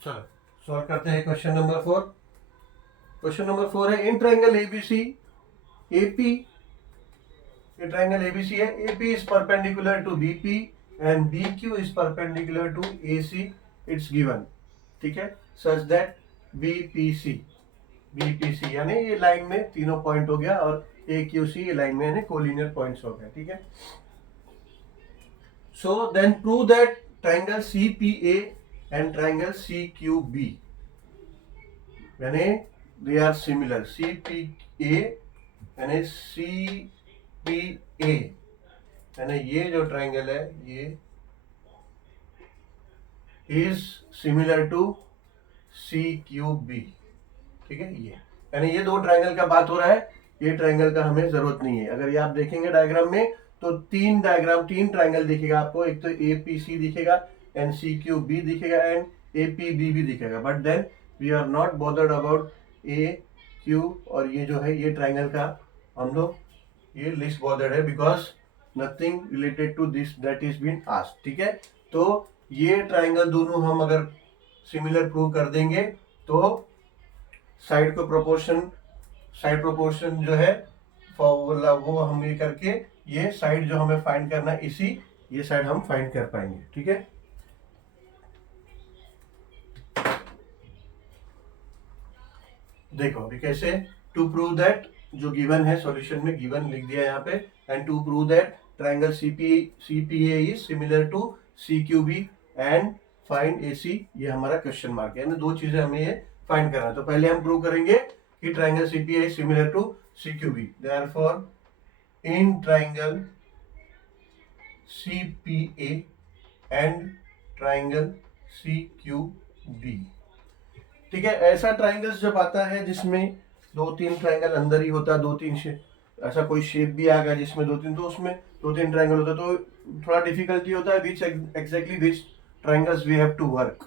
चलो सॉल्व करते हैं क्वेश्चन नंबर 4। क्वेश्चन नंबर 4 है इन ट्राइंगल एबीसी एपी, ये ट्राइंगल एबीसी है, AP is perpendicular to BP and BQ is perpendicular to AC, it's given. ठीक है, सच दैट बीपीसी, बीपीसी यानी ये लाइन में तीनों पॉइंट हो गया और ए क्यू सी ये लाइन में यानी कोलिनियर पॉइंट्स हो गया। ठीक है, so then prove that triangle CPA and triangle CQB यानी दे आर सिमिलर। सीपीए यानी सीपीए यानी ये जो ट्राइंगल है ये इज सिमिलर टू सीक्यूबी। ठीक है, ये यानी ये दो ट्राइंगल का बात हो रहा है, ये ट्राइंगल का हमें जरूरत नहीं है। अगर ये आप देखेंगे डायग्राम में तो तीन ट्राइंगल दिखेगा आपको, एक तो एपीसी दिखेगा एंड सीक्यूबी दिखेगा एंड एपीबी भी दिखेगा, but then we are not bothered about A Q और ये जो है ये ट्राइंगल का हम लोग ये लिस्ट बॉदर्ड है because nothing related to this that is been asked. ठीक है, तो ये ट्राइंगल दोनों हम अगर सिमिलर प्रूव कर देंगे तो साइड प्रोपोर्शन जो है वो हम ये करके ये साइड जो हमें फाइंड करना है इसी ये साइड हम फाइंड कर पाएंगे। ठीक है, देखो अभी कैसे टू प्रूव दैट जो गिवन है सॉल्यूशन में गिवन लिख दिया यहाँ पे, and to prove that triangle CPA is similar to CQB and find AC, ये हमारा क्वेश्चन मार्क है। दो चीजें हमें ये फाइंड करना है। तो पहले हम प्रूव करेंगे कि triangle CPA is similar to CQB, therefore in triangle CPA and triangle CQB. ठीक है, ऐसा ट्राइंगल्स जब आता है जिसमें दो तीन ट्राइंगल अंदर ही होता है, दो तीन ऐसा कोई शेप भी आ गया जिसमें दो तीन, तो उसमें दो तीन ट्राइंगल होता है तो थोड़ा डिफिकल्टी होता है which exactly which triangles we have to work.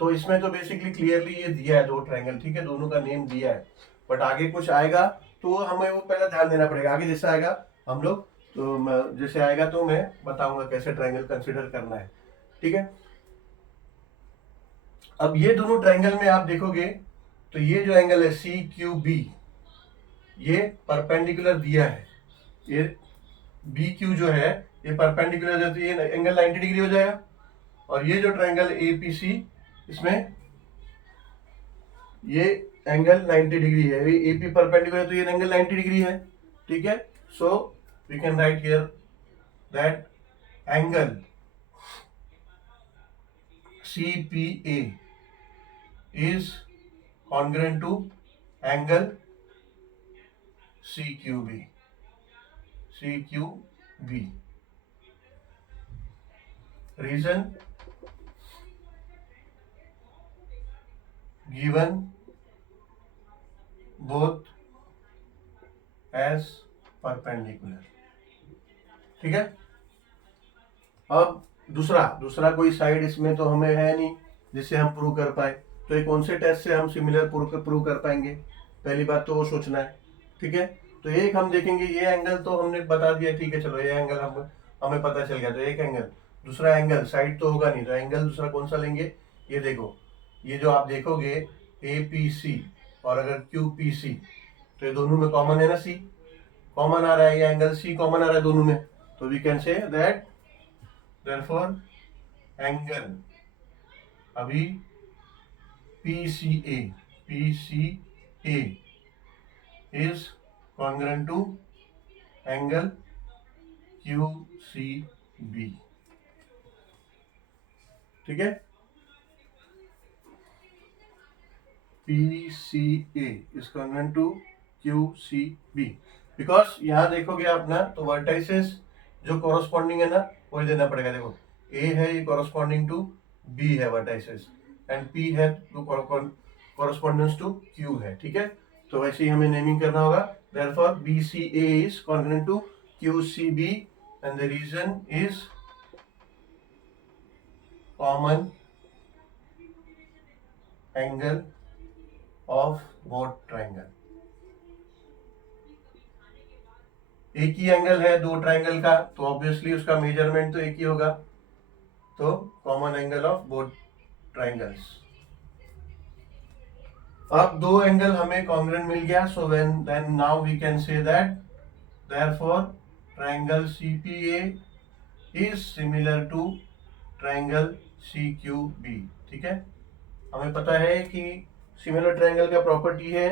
तो इसमें तो बेसिकली क्लियरली ये दिया है दो ट्राइंगल, ठीक है, दोनों का नेम दिया है, बट आगे कुछ आएगा तो हमें वो पहले ध्यान देना पड़ेगा। आगे जैसे आएगा हम लोग तो जैसे आएगा तो मैं बताऊंगा कैसे ट्राइंगल कंसिडर करना है। ठीक है, अब ये दोनों ट्राइंगल में आप देखोगे तो ये जो एंगल है सी क्यू बी ये परपेंडिकुलर दिया है, ये बी क्यू जो है ये परपेंडिकुलर है तो ये एंगल 90 डिग्री हो जाएगा, और ये जो ट्राइंगल ए पी सी इसमें ये एंगल 90 डिग्री है, ये ए पी परपेंडिकुलर तो ये एंगल 90 डिग्री है। ठीक है, so we can write here that angle C P A is congruent to angle CQB. Reason given both as perpendicular. ठीक है, अब दूसरा कोई साइड इसमें तो हमें है नहीं जिससे हम प्रूव कर पाए, तो ये कौन से टेस्ट से हम सिमिलर प्रूव कर पाएंगे, पहली बात तो वो सोचना है। ठीक है, तो एक हम देखेंगे ये एंगल तो हमने बता दिया, ठीक है, चलो ये एंगल हमें पता चल गया, तो एक एंगल, दूसरा एंगल साइड तो होगा नहीं, तो एंगल दूसरा कौन सा लेंगे, ये देखो, ये जो आप देखोगे ए पी सी और अगर क्यू पी सी तो ये दोनों में कॉमन है ना, सी कॉमन आ रहा है, ये एंगल सी कॉमन आ रहा है दोनों में, तो we can say that therefore angle अभी PCA is congruent to angle QCB। ठीक है, PCA is congruent to QCB because यहां देखोगे आप ना तो वर्टाइसेस जो कॉरस्पॉन्डिंग है ना वही देना पड़ेगा। देखो A है ये कॉरस्पॉन्डिंग टू B है वर्टाइसेस एंड P है तो कॉरस्पॉन्डेंस टू Q है। ठीक है, तो वैसे ही हमें नेमिंग करना होगा, therefore BCA is congruent to QCB and the reason is common angle of both triangle. एक ही एंगल है दो ट्राइंगल का तो ऑब्वियसली उसका मेजरमेंट तो एक ही होगा, तो common angle of both triangles. अब दो एंगल हमें कॉन्ग्रुएंट मिल गया, so then now we can say that therefore triangle CPA is similar to triangle CQB। ठीक है, हमें पता है कि सिमिलर ट्रायंगल का प्रॉपर्टी है,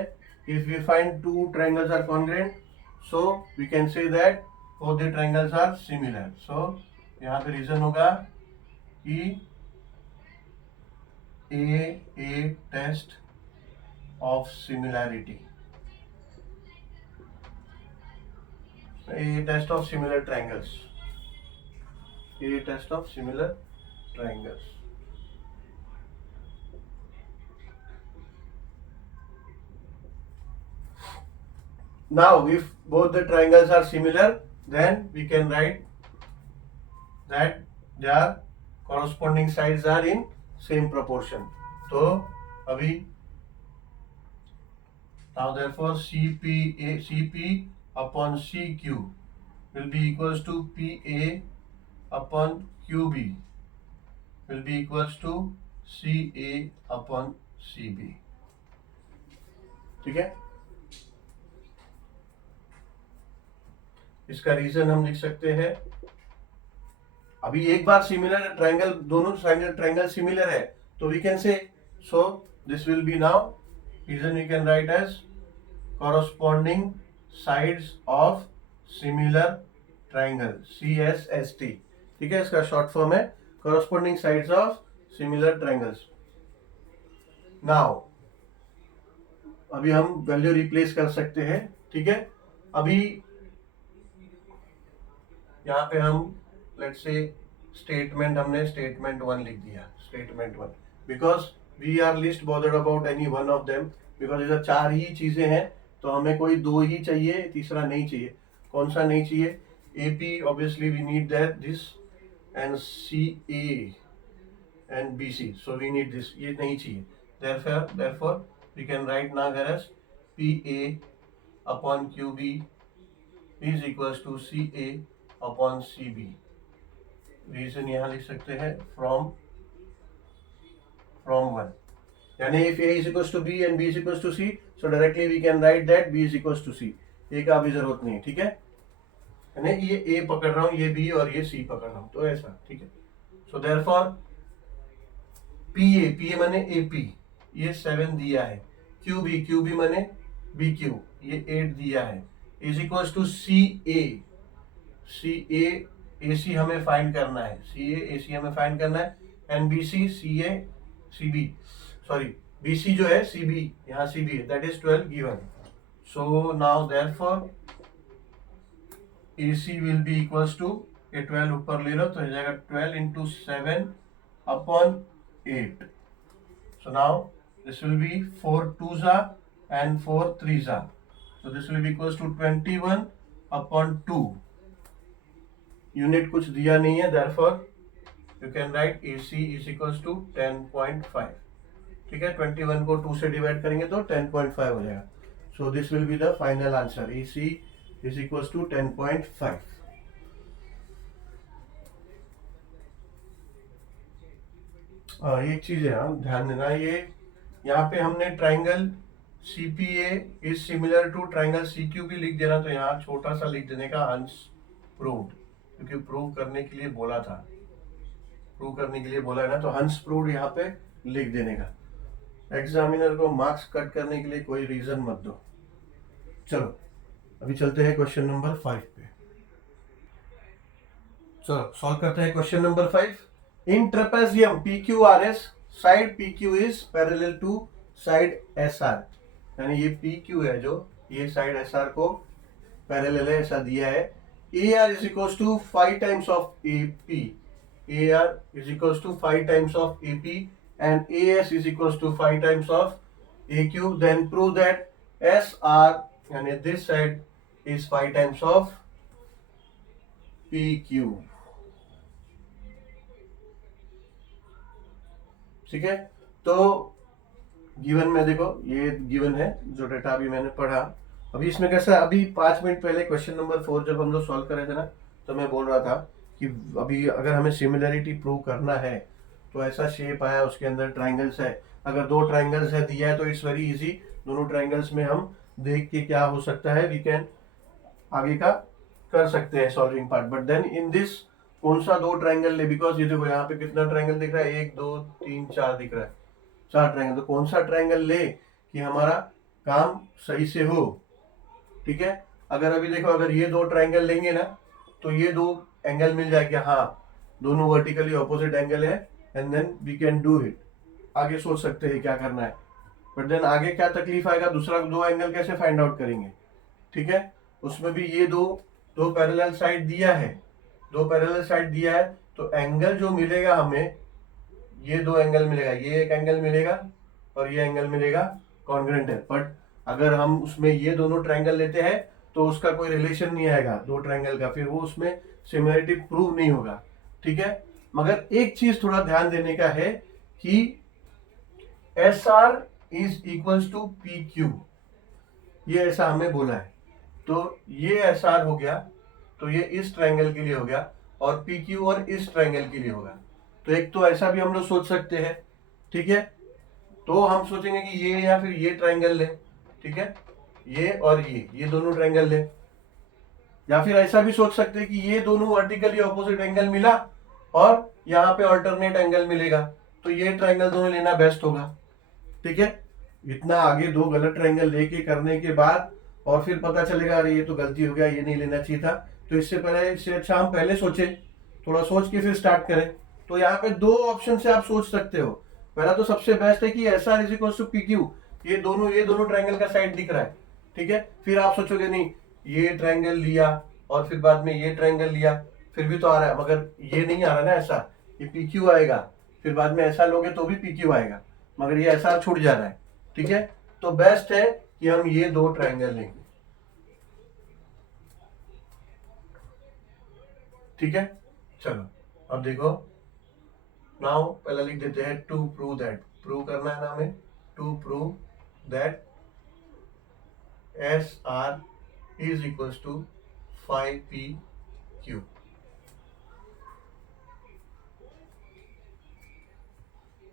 if we find two triangles are congruent so we can say that both the triangles are similar. So यहाँ पे रीजन होगा कि a test of similarity, a test of similar triangles, a test of similar triangles। Now if both the triangles are similar, then we can write that their corresponding sides are in same proportion। तो अभी now therefore CP upon CQ will be equals to PA upon QB will be equals to CA upon CB। ठीक है, इसका reason हम लिख सकते हैं, अभी एक बार सिमिलर ट्रायंगल, दोनों ट्रायंगल सिमिलर है तो we can say, so this will be now reason we can write as corresponding sides of similar triangle CSST। ठीक है, इसका शॉर्ट फॉर्म है corresponding sides of similar triangles। Now अभी हम value replace कर सकते हैं। ठीक है, अभी यहाँ पे हम लेट्स से स्टेटमेंट, हमने स्टेटमेंट 1 लिख दिया, statement 1, because we are least bothered about any one of them, because इधर 4 ही चीजें हैं तो हमें कोई 2 ही चाहिए, तीसरा नहीं चाहिए। कौन सा नहीं चाहिए? AP obviously we need that this, and CA and BC, so we need this, ये नहीं चाहिए। therefore we can write now as PA upon QB is equals to CA upon CB। Reason यहाँ लिख सकते हैं from 1, यानी if A is equals to B and B is equals to C, so directly we can write that B is equals to C। A का भी जरूरत नहीं है। ठीक है, यानी ये A पकड़ रहा हूँ, ये B और ये C पकड़ रहा हूँ, तो ऐसा। ठीक है, so therefore PA माने AP, ये 7 दिया है, QB माने BQ, ये 8 दिया है, is equals to CA AC हमें फाइंड करना है, CA AC हमें फाइंड करना है, and BC CA CB, sorry BC जो है CB, यहाँ CB है, that is 12 given. So now therefore AC will be equals to, ये 12 ऊपर ले लो तो हो जाएगा 12 into 7 upon 8। So now this will B 4 2s and 4 3s, so this will be equals to 21 upon 2। Unit कुछ दिया नहीं है, therefore you can write AC is equals to 10.5। ठीक है, 21 को 2 से डिवाइड करेंगे तो 10.5 हो जाएगा। सो this will be the final answer, AC is equals to 10.5। एक चीज है, हाँ ध्यान देना, ये यहाँ पे हमने triangle CPA is similar to triangle CQB लिख देना, तो यहाँ छोटा सा लिख देने का हंस प्रूव्ड, क्योंकि प्रूव करने के लिए बोला था, प्रूव करने के लिए बोला है ना, तो हंस प्रूव्ड यहाँ पे लिख देने का। एग्जामिनर को मार्क्स कट करने के लिए कोई रीजन मत दो। चलो अभी चलते हैं क्वेश्चन नंबर 5 पे। चलो सॉल्व करते हैं question number 5। In trapezium PQRS side PQ is parallel to side SR, यानी ये PQ है जो, ये साइड SR को पैरेलल है, ऐसा दिया है। AR is equals to 5 times of AP, AR is equals to 5 times of AP and AS is equals to 5 times of AQ, then prove that SR and this side is 5 times of PQ। ठीक है, तो given में देखो, ये given है जो data अभी मैंने पढ़ा। अभी इसमें कैसा, अभी 5 मिनट पहले क्वेश्चन नंबर 4 जब हम लोग सॉल्व कर रहे थे ना, तो मैं बोल रहा था कि अभी अगर हमें सिमिलरिटी प्रूव करना है तो ऐसा शेप आया, उसके अंदर ट्राइंगल्स है, अगर दो ट्राइंगल्स है दिया है तो इट्स वेरी इजी, दोनों ट्राइंगल्स में हम देख के क्या हो सकता है वी कैन आगे का कर सकते हैं solving part. But then in this कौन सा दो ट्राइंगल ले, बिकॉज ये देखो यहाँ पे कितना ट्राइंगल दिख रहा है, 1 2 3 4 दिख रहा है, 4 ट्राइंगल, तो कौन सा ट्राइंगल ले कि हमारा काम सही से हो। ठीक है, अगर अभी देखो अगर ये दो ट्राइंगल लेंगे ना तो ये दो एंगल मिल जाएगा, हाँ दोनों वर्टिकली ऑपोजिट एंगल है, and then we can do it, आगे सोच सकते हैं क्या करना है। बट देन आगे क्या तकलीफ आएगा, दूसरा दो एंगल कैसे फाइंड आउट करेंगे। ठीक है, उसमें भी ये दो पैरेलल साइड दिया है, दो पैरेलल साइड दिया है, तो एंगल जो मिलेगा हमें, ये दो एंगल मिलेगा, ये एक एंगल मिलेगा और ये एंगल मिलेगा कॉन्ग्रुएंट है। बट अगर हम उसमें ये दोनों ट्रायंगल लेते हैं तो उसका कोई रिलेशन नहीं आएगा दो ट्रायंगल का, फिर वो उसमें सिमिलरिटी प्रूव नहीं होगा। ठीक है, मगर एक चीज थोड़ा ध्यान देने का है कि S R is equals to P Q, ये ऐसा हमें बोला है, तो ये एस आर हो गया, तो ये इस ट्रायंगल के लिए हो गया, और पी क्यू और इस ट्रायंगल के लिए होगा। तो एक तो ऐसा भी हम लोग सोच सकते हैं। ठीक है, तो हम सोचेंगे कि ये या फिर ये ट्रायंगल ले, ठीक है, ये और ये दोनों ट्रायंगल ले, या फिर ऐसा भी सोच सकते हैं कि ये दोनों वर्टिकली ऑपोजिट एंगल मिला और यहाँ पे ऑल्टरनेट एंगल मिलेगा, तो ये ट्रायंगल दोनों लेना बेस्ट होगा। ठीक है, इतना आगे दो गलत ट्रायंगल लेके करने के बाद और फिर पता चलेगा अरे ये तो गलती हो गया, ये नहीं लेना चाहिए था, तो इससे पहले, इससे अच्छा हम पहले सोचे, थोड़ा सोच के फिर स्टार्ट करें। तो यहाँ पे दो ऑप्शन से आप सोच सकते हो। पहला तो सबसे बेस्ट है कि S R is equal to P Q, ये दोनों ट्रायंगल का साइड दिख रहा है। ठीक है, फिर आप सोचोगे नहीं ये ट्रायंगल लिया और फिर बाद में ये ट्रायंगल लिया, फिर भी तो आ रहा है, मगर ये नहीं आ रहा ना ऐसा, ये पी क्यू आएगा, फिर बाद में ऐसा लोगे तो भी पी क्यू आएगा, मगर ये ऐसा छूट जा रहा है। ठीक है, तो बेस्ट है कि हम ये दो ट्रायंगल लेंगे। ठीक है, चलो अब देखो, नाउ पहले लिख देते हैं टू प्रूव दैट, प्रूव करना है ना हमें, to prove that S R is equals to 5pq।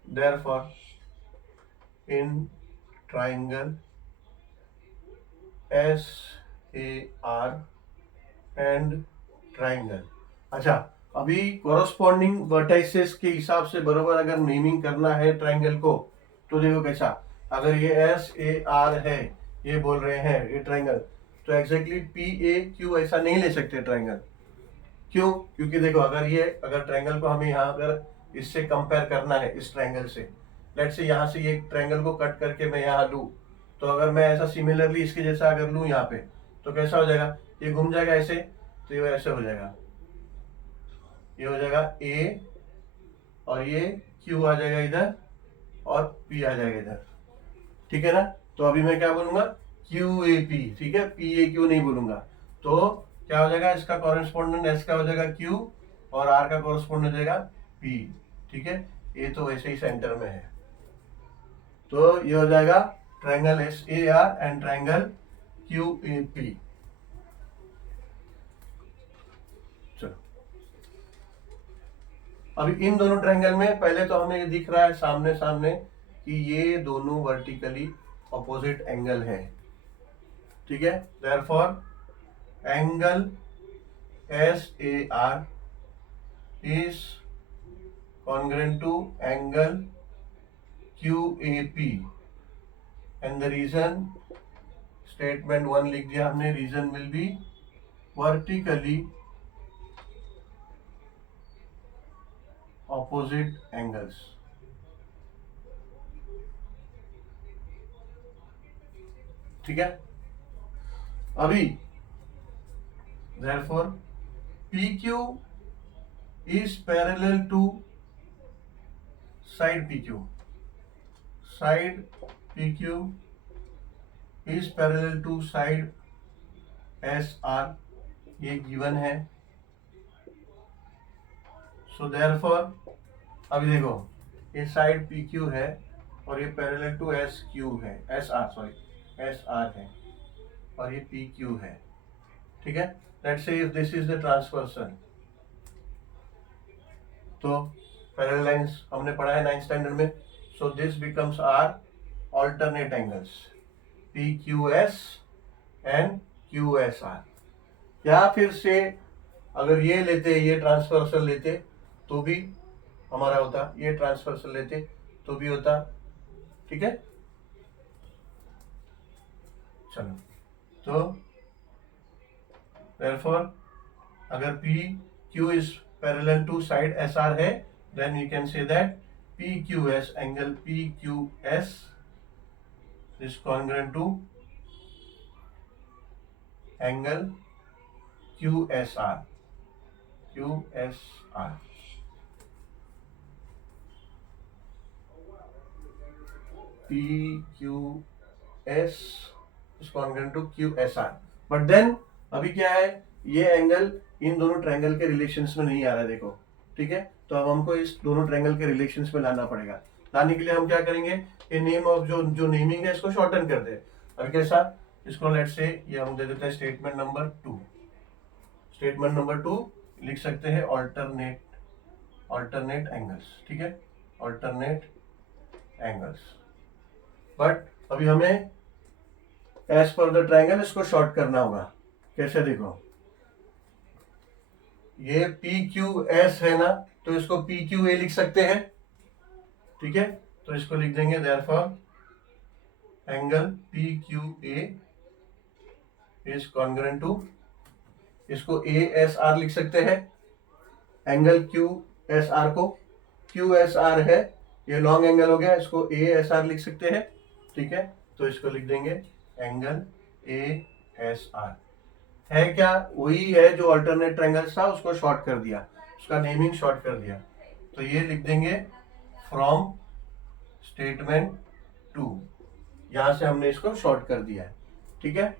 therefore in triangle SAR and triangle, अच्छा अभी कोरोस्पॉन्डिंग वर्टाइसेस के हिसाब से बराबर अगर नेमिंग करना है ट्रायंगल को, तो देखो कैसा, अगर ये SAR है, ये बोल रहे हैं ये ट्रायंगल, तो एग्जैक्टली PAQ ऐसा नहीं ले सकते ट्रायंगल। क्यों? क्योंकि देखो अगर ट्रायंगल को हमें यहाँ अगर इससे कंपेयर करना है इस ट्रायंगल से, लेट से यहाँ से ये ट्रायंगल को कट करके मैं यहाँ लूँ, तो अगर मैं ऐसा सिमिलरली इसके जैसा अगर लूँ यहाँ पे, तो कैसा हो जाएगा, ये घूम जाएगा ऐसे, तो ये ऐसे हो जाएगा, ये हो जाएगा A और ये Q आ जाएगा इधर और P आ जाएगा इधर। ठीक है ना, तो अभी मैं क्या बोलूंगा, QAP, ठीक है, PAQ नहीं बोलूंगा। तो क्या हो जाएगा, इसका कॉरेस्पॉन्डेंट S का हो जाएगा Q और R का कॉरेस्पॉन्डेंट हो जाएगा P। ठीक है, ये तो वैसे ही सेंटर में है, तो ये हो जाएगा triangle SAR and triangle QAP। चलो अभी इन दोनों ट्रायंगल में पहले तो हमें ये दिख रहा है सामने सामने कि ये दोनों वर्टिकली ऑपोजिट एंगल है। ठीक है, therefore angle SAR is congruent to angle QAP and the reason, statement 1 लिख दिया हमने, reason will be vertically opposite angles। ठीक है, अभी therefore PQ is parallel to side PQ, side PQ is parallel to side SR, ये given है। सो therefore अभी देखो ये साइड PQ है और ये पैरेलल टू SQ है, SR है और ये PQ है। ठीक है, let's say if this is the transversal, तो पैरेलल लाइंस हमने पढ़ा है 9th स्टैंडर्ड में, So this becomes our alternate angles PQS and QSR. या फिर से अगर ये लेते ये ट्रांसवर्सल लेते तो भी हमारा होता, ये ट्रांसवर्सल लेते तो भी होता, ठीक है। चलो तो therefore अगर PQ is parallel to side SR है, then we can say that PQS angle PQS is congruent to angle QSR. QSR. PQS is congruent to QSR. But then अभी क्या है, ये एंगल इन दोनों ट्रायंगल के relations में नहीं आ रहा है, देखो, ठीक है। तो अब हमको इस दोनों ट्रायंगल के रिलेशंस में लाना पड़ेगा। लाने के लिए हम क्या करेंगे, ये नेम ऑफ जो नेमिंग है इसको शॉर्टन कर दे। अभी कैसा, इसको लेट से ये हम दे देते हैं स्टेटमेंट नंबर 2। स्टेटमेंट नंबर 2 लिख सकते हैं ऑल्टरनेट एंगल्स, ठीक है, ऑल्टरनेट एंगल्स। बट अभी हमें एज पर द ट्रायंगल इसको शॉर्ट करना होगा। कैसे, देखो, ये PQS है ना, तो इसको PQA लिख सकते हैं, ठीक है। तो इसको लिख देंगे therefore angle PQA is congruent to, इसको ASR लिख सकते हैं, एंगल QSR को, QSR है ये लॉन्ग एंगल हो गया, इसको ASR लिख सकते हैं, ठीक है। तो इसको लिख देंगे एंगल ASR। है क्या, वही है जो अल्टरनेट ट्रायंगल था उसको शॉर्ट कर दिया, उसका नेमिंग शॉर्ट कर दिया। तो ये लिख देंगे फ्रॉम स्टेटमेंट 2, यहां से हमने इसको शॉर्ट कर दिया है, ठीक है।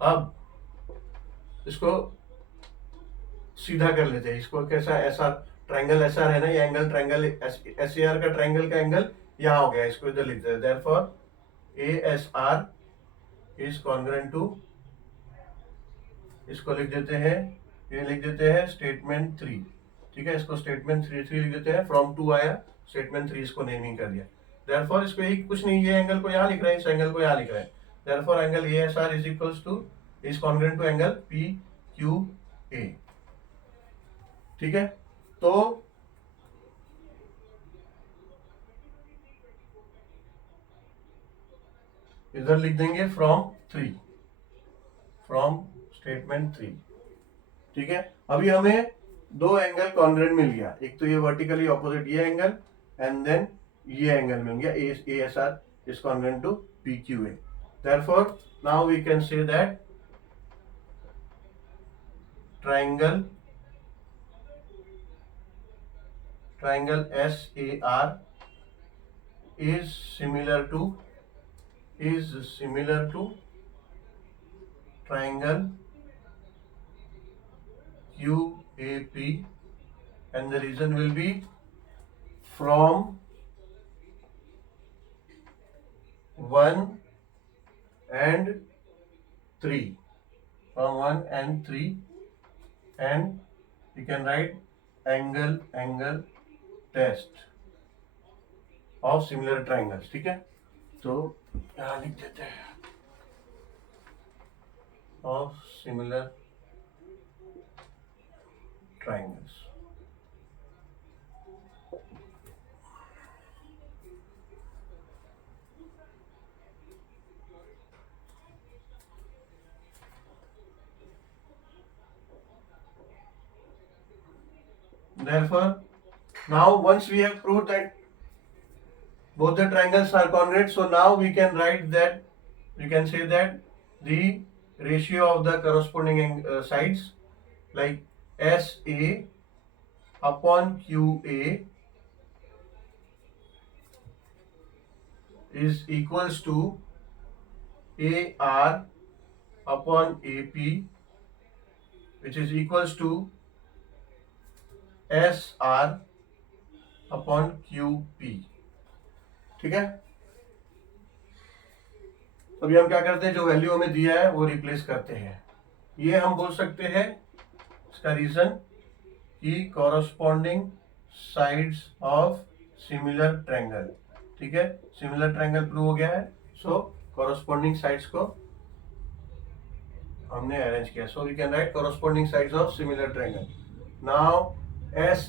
अब इसको सीधा कर लेते हैं, इसको कैसा, ऐसा ट्रायंगल ऐसा है ना, ये एंगल ट्रायंगल SAR का ट्रायंगल का एंगल यहाँ हो गया, इसको इधर लिखते हैं। Therefore ASR is congruent to, इसको लिख देते हैं, ये लिख देते हैं स्टेटमेंट 3, ठीक है। इसको स्टेटमेंट 3 लिख देते हैं, फ्रॉम 2 आया, स्टेटमेंट 3 इसको नेमिंग कर दिया। देयरफॉर इसको एक कुछ नहीं, ये एंगल को यहाँ लिख रहे हैं, इस एंगल को यहाँ लिख रहे हैं। Therefore angle ASR is equals to, is congruent to angle PQA, ठीक है। तो इधर लिख देंगे फ्रॉम स्टेटमेंट 3, ठीक है। अभी हमें दो एंगल कॉन्ग्रुएंट मिल गया, एक तो ये वर्टिकली ऑपोजिट ये एंगल, एंड देन ये एंगल मिल गया, ASR is congruent to PQA। Therefore now we can say that triangle SAR is similar to triangle QAP, and the reason will be from 1 and 3, from 1 and 3, and you can write angle test of similar triangles, ठीक है। तो यहाँ लिख देते हैं of similar triangles। Therefore, now once we have proved that both the triangles are congruent, so now we can write that, we can say that the ratio of the corresponding sides, like SA upon QA is equals to AR upon AP, which is equals to SR upon QP, ठीक है। अभी हम क्या करते हैं, जो value हमें दिया है वो रिप्लेस करते हैं। ये हम बोल सकते हैं इसका रीजन कि corresponding sides of similar triangle, ठीक है, सिमिलर ट्रायंगल प्रूव हो गया है। सो कॉरस्पॉन्डिंग साइड्स को हमने अरेंज किया। So we can write corresponding sides of similar triangle. Now S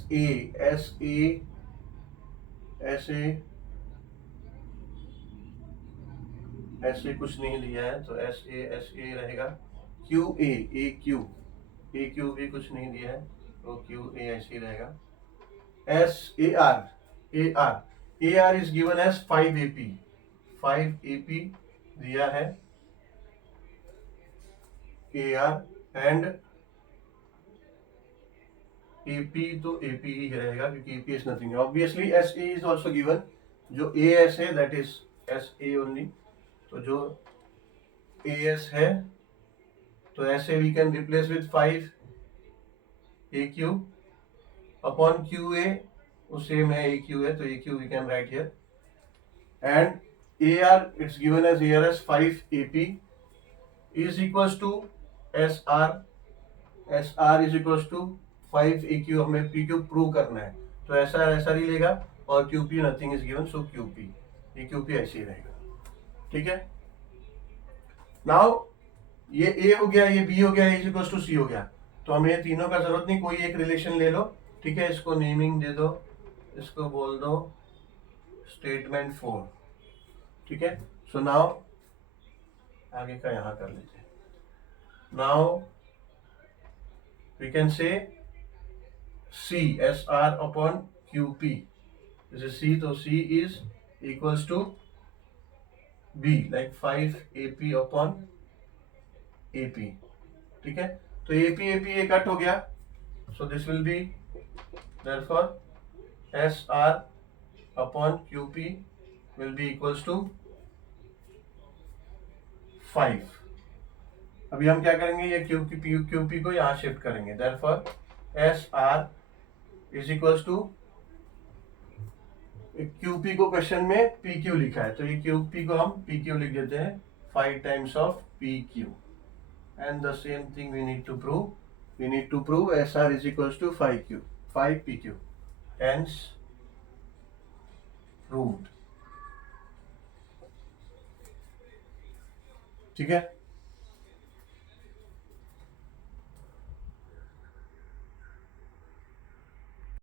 A कुछ नहीं लिया है तो एस ए रहेगा। क्यू ए क्यू भी कुछ नहीं दिया है तो क्यू ए ऐसे ही रहेगा। S A R is given as 5 AP दिया है ए आर एंड AP तो AP ही रहेगा क्योंकि AP is nothing. Obviously S A is also given, जो ए एस है that is S A only. तो जो ए एस है तो ऐसे we can replace with 5 A Q upon Q A, same है ए क्यू है तो A Q we can write here. And A R it's given as A R S 5 AP is equals to S R is equals to 5 AQ। हमें P Q prove करना है तो ऐसा ही लेगा और Q P nothing is given, so Q P, ये Q P ऐसे ही रहेगा, ठीक है। नाउ ये ए हो गया, ये बी हो गया, इज इक्वल्स टू सी हो गया, तो हमें ये तीनों का जरूरत नहीं, कोई एक रिलेशन ले लो, ठीक है। इसको नेमिंग दे दो, इसको बोल दो स्टेटमेंट 4, ठीक है। सो नाउ आगे का यहां कर लेते हैं। Now we can say C SR upon QP. This is C, so C is equals to B, like 5 AP upon AP, ठीक है। तो AP ये कट हो गया, so this will be therefore SR upon QP will be equals to 5। अभी हम क्या करेंगे, ये QP को यहाँ शिफ्ट करेंगे, therefore SR is equals to, QP को क्वेश्चन में PQ लिखा है तो ये QP को हम PQ लिख देते हैं 5 times of PQ। And the same thing we need to prove SR is equals to 5 PQ, hence proved, ठीक है।